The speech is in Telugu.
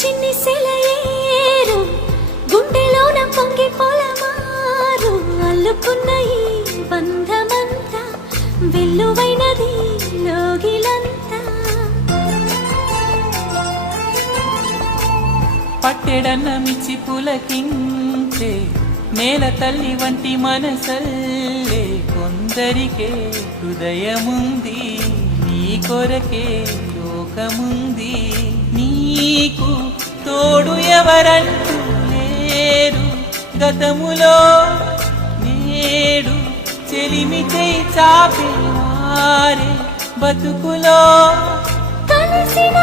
చిన్ని సెలయేరు గుండెలోన పొంగి పొలమారు అల్లుకున్న ఈ బంధమంతా వెల్లువైనది లోగిలంతా పట్టెడన్నమిచ్చి పులకించే నేల తల్లి వంటి మనసల్లే కొందరికే హృదయముంది నీ కొరకే లోకముంది నీకు తోడు ఎవరంటూ లేరు గతములో నేడు చెలిమి చేయి చాపే వారే బతుకులో కలిసిన